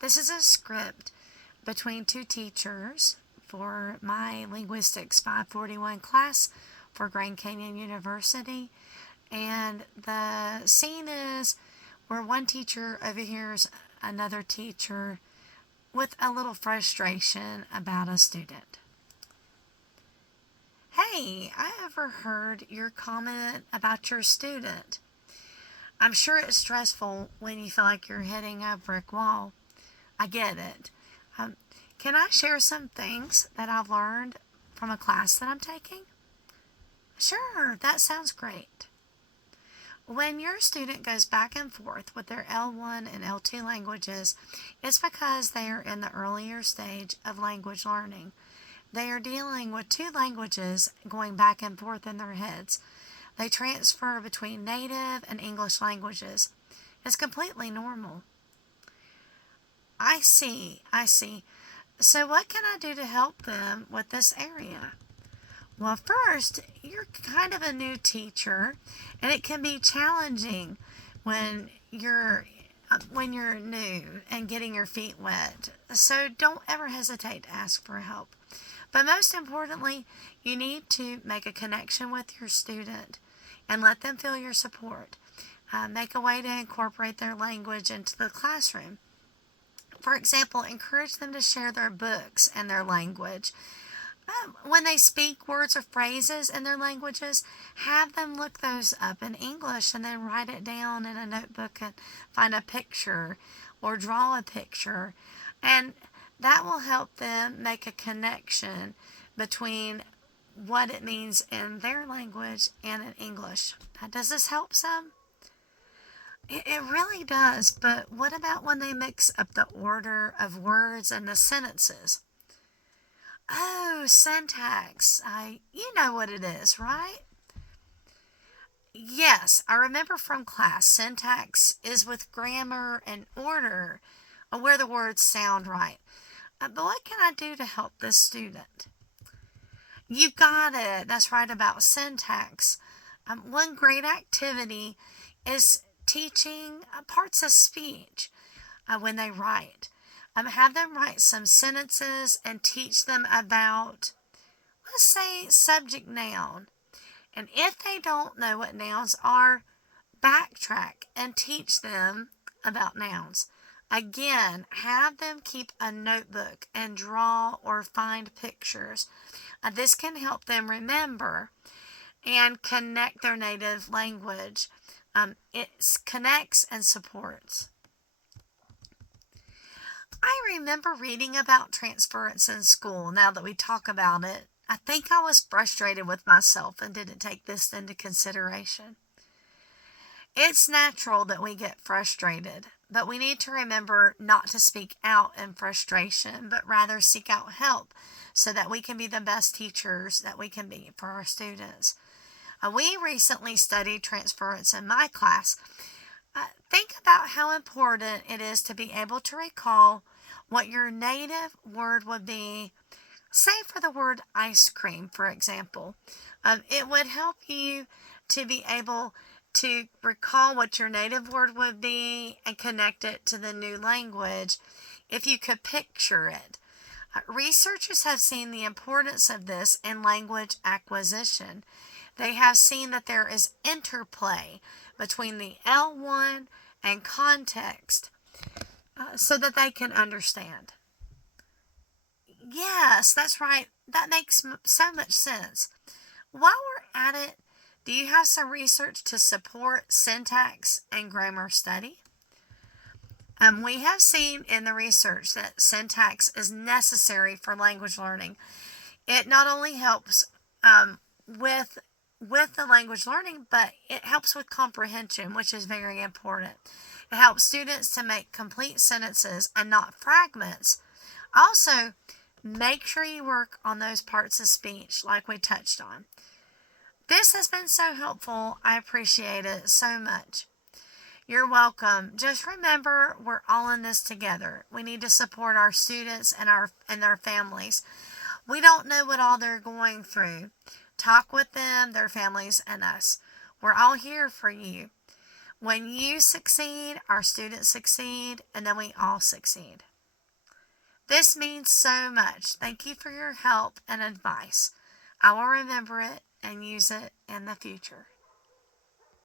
This is a script between two teachers for my Linguistics 541 class for Grand Canyon University. And the scene is where one teacher overhears another teacher with a little frustration about a student. Hey, I overheard your comment about your student. I'm sure it's stressful when you feel like you're hitting a brick wall. I get it. Can I share some things that I've learned from a class that I'm taking? Sure, that sounds great. When your student goes back and forth with their L1 and L2 languages, it's because they are in the earlier stage of language learning. They are dealing with two languages going back and forth in their heads. They transfer between native and English languages. It's completely normal. I see. So what can I do to help them with this area? Well, first, you're kind of a new teacher, and it can be challenging when you're new and getting your feet wet. So don't ever hesitate to ask for help. But most importantly, you need to make a connection with your student and let them feel your support. Make a way to incorporate their language into the classroom. For example, encourage them to share their books and their language. When they speak words or phrases in their languages, have them look those up in English and then write it down in a notebook and find a picture or draw a picture. And that will help them make a connection between what it means in their language and in English. Does this help some? It really does, but what about when they mix up the order of words and the sentences? Oh, syntax. You know what it is, right? Yes, I remember from class, syntax is with grammar and order, where the words sound right. But what can I do to help this student? You got it. That's right about syntax. One great activity is teaching parts of speech when they write. Have them write some sentences and teach them about, let's say, subject noun. And if they don't know what nouns are, backtrack and teach them about nouns. Again, have them keep a notebook and draw or find pictures. This can help them remember and connect their native language. It connects and supports. I remember reading about transference in school. Now that we talk about it, I think I was frustrated with myself and didn't take this into consideration. It's natural that we get frustrated, but we need to remember not to speak out in frustration, but rather seek out help so that we can be the best teachers that we can be for our students. We recently studied transference in my class. Think about how important it is to be able to recall what your native word would be. Say for the word ice cream, for example. It would help you to be able to recall what your native word would be and connect it to the new language if you could picture it. Researchers have seen the importance of this in language acquisition. They have seen that there is interplay between the L1 and context so that they can understand. Yes, that's right. That makes so much sense. While we're at it, do you have some research to support syntax and grammar study? We have seen in the research that syntax is necessary for language learning. It not only helps with the language learning, but it helps with comprehension, which is very important. It helps students to make complete sentences and not fragments. Also, make sure you work on those parts of speech like we touched on. This has been so helpful. I appreciate it so much. You're welcome. Just remember, we're all in this together. We need to support our students and their families. We don't know what all they're going through. Talk with them, their families, and us. We're all here for you. When you succeed, our students succeed, and then we all succeed. This means so much. Thank you for your help and advice. I will remember it and use it in the future.